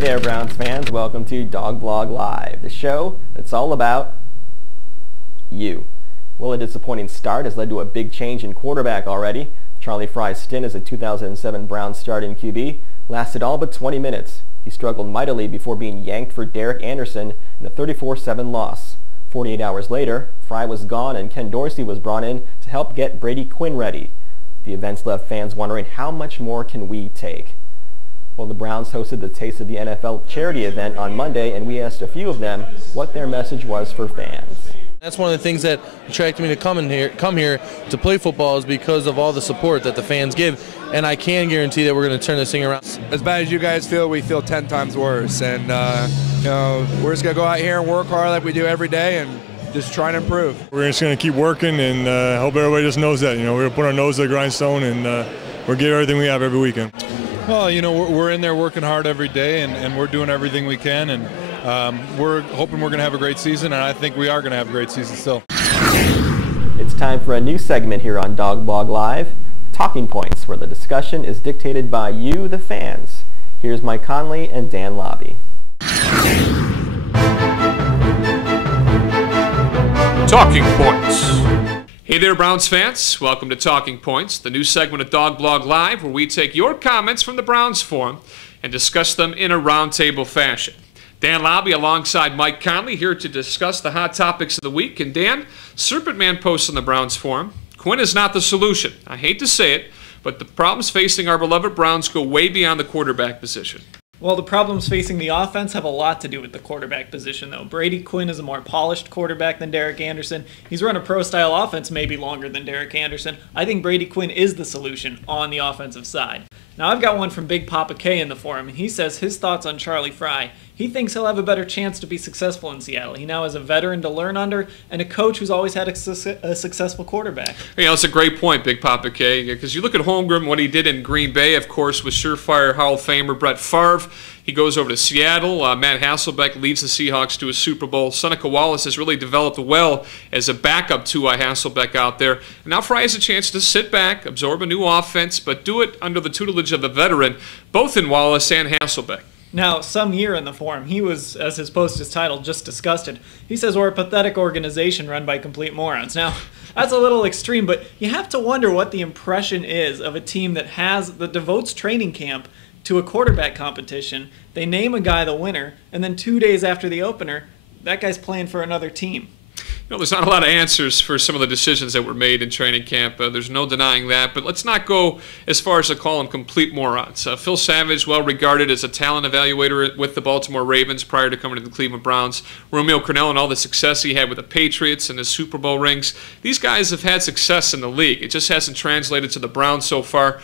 there, Browns fans. Welcome to Dawg Blog Live, the show that's all about you. Well, a disappointing start has led to a big change in quarterback already. Charlie Frye's stint as a 2007 Browns starting QB lasted all but 20 minutes. He struggled mightily before being yanked for Derek Anderson in a 34-7 loss. 48 hours later, Frye was gone and Ken Dorsey was brought in to help get Brady Quinn ready. The events left fans wondering, how much more can we take? Well, the Browns hosted the Taste of the NFL charity event on Monday, and we asked a few of them what their message was for fans. That's one of the things that attracted me to come here to play football, is because of all the support that the fans give, and I can guarantee that we're going to turn this thing around. As bad as you guys feel, we feel 10 times worse, and we're just going to go out here and work hard like we do every day and just try and improve. We're just going to keep working, and hope everybody just knows that. We're going to put our nose to the grindstone, and we'll give everything we have every weekend. Well, we're in there working hard every day, and we're doing everything we can, and we're hoping we're going to have a great season, and I think we are going to have a great season still. It's time for a new segment here on Dawg Blog Live, Talking Points, where the discussion is dictated by you, the fans. Here's Mike Conley and Dan Lobby. Talking Points. Hey there, Browns fans. Welcome to Talking Points, the new segment of Dawg Blog Live, where we take your comments from the Browns Forum and discuss them in a roundtable fashion. Dan Lobby alongside Mike Conley here to discuss the hot topics of the week. And Dan, Serpent Man posts on the Browns Forum, Quinn is not the solution. I hate to say it, but the problems facing our beloved Browns go way beyond the quarterback position. Well, the problems facing the offense have a lot to do with the quarterback position, though. Brady Quinn is a more polished quarterback than Derek Anderson. He's run a pro-style offense maybe longer than Derek Anderson. I think Brady Quinn is the solution on the offensive side. Now, I've got one from Big Papa K in the forum, and he says his thoughts on Charlie Frye. He thinks he'll have a better chance to be successful in Seattle. He now has a veteran to learn under and a coach who's always had a successful quarterback. That's a great point, Big Papa K, because you look at Holmgren, what he did in Green Bay, of course, with surefire Hall of Famer Brett Favre. He goes over to Seattle. Matt Hasselbeck leads the Seahawks to a Super Bowl. Seneca Wallace has really developed well as a backup to Hasselbeck out there. And now Frye has a chance to sit back, absorb a new offense, but do it under the tutelage of a veteran, both in Wallace and Hasselbeck. Now, some year in the forum, he was, as his post is titled, just disgusted. He says we're a pathetic organization run by complete morons. Now, that's a little extreme, but you have to wonder what the impression is of a team that devotes training camp to a quarterback competition. They name a guy the winner, and then 2 days after the opener, that guy's playing for another team. There's not a lot of answers for some of the decisions that were made in training camp. There's no denying that. But let's not go as far as to call them complete morons. Phil Savage, well regarded as a talent evaluator with the Baltimore Ravens prior to coming to the Cleveland Browns. Romeo Crennel and all the success he had with the Patriots and his Super Bowl rings. These guys have had success in the league. It just hasn't translated to the Browns so far.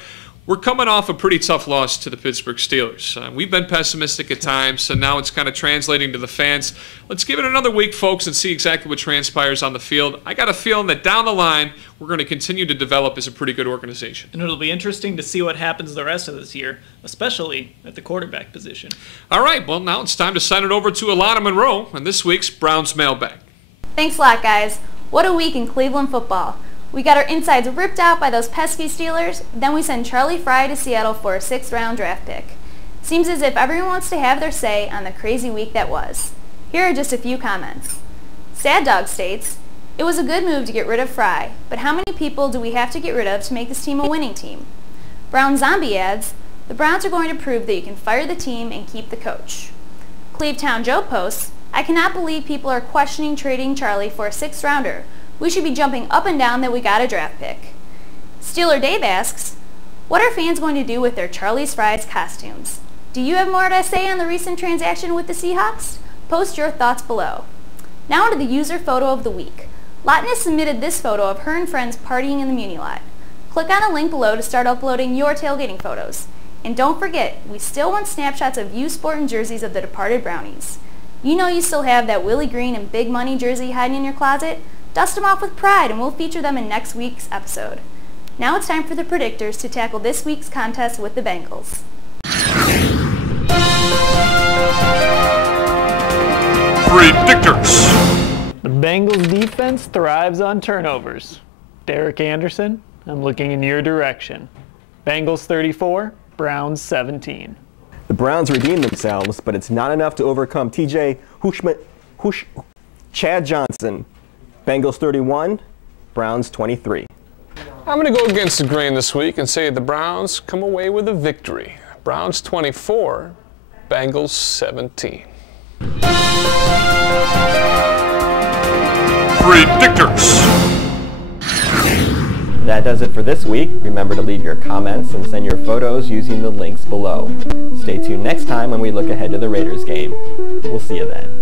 We're coming off a pretty tough loss to the Pittsburgh Steelers. We've been pessimistic at times, so now it's kind of translating to the fans. Let's give it another week, folks, and see exactly what transpires on the field. I got a feeling that down the line, we're going to continue to develop as a pretty good organization. And it'll be interesting to see what happens the rest of this year, especially at the quarterback position. All right, well, now it's time to send it over to Alana Monroe and this week's Browns Mailbag. Thanks a lot, guys. What a week in Cleveland football. We got our insides ripped out by those pesky Steelers, then we send Charlie Frye to Seattle for a 6th-round draft pick. Seems as if everyone wants to have their say on the crazy week that was. Here are just a few comments. Sad Dog states, it was a good move to get rid of Frye, but how many people do we have to get rid of to make this team a winning team? Brown Zombie adds, the Browns are going to prove that you can fire the team and keep the coach. Clevetown Joe posts, I cannot believe people are questioning trading Charlie for a 6th-rounder. We should be jumping up and down that we got a draft pick. Steeler Dave asks, what are fans going to do with their Charlie Frye's costumes? Do you have more to say on the recent transaction with the Seahawks? Post your thoughts below. Now to the user photo of the week. Lotness submitted this photo of her and friends partying in the Muni lot. Click on a link below to start uploading your tailgating photos. And don't forget, we still want snapshots of you sporting jerseys of the departed Brownies. You know you still have that Willie Green and Big Money jersey hiding in your closet? Dust them off with pride and we'll feature them in next week's episode. Now it's time for the predictors to tackle this week's contest with the Bengals. Predictors. The Bengals defense thrives on turnovers. Derek Anderson, I'm looking in your direction. Bengals 34, Browns 17. The Browns redeemed themselves, but it's not enough to overcome Chad Johnson. Bengals 31, Browns 23. I'm going to go against the grain this week and say the Browns come away with a victory. Browns 24, Bengals 17. Predictors. That does it for this week. Remember to leave your comments and send your photos using the links below. Stay tuned next time when we look ahead to the Raiders game. We'll see you then.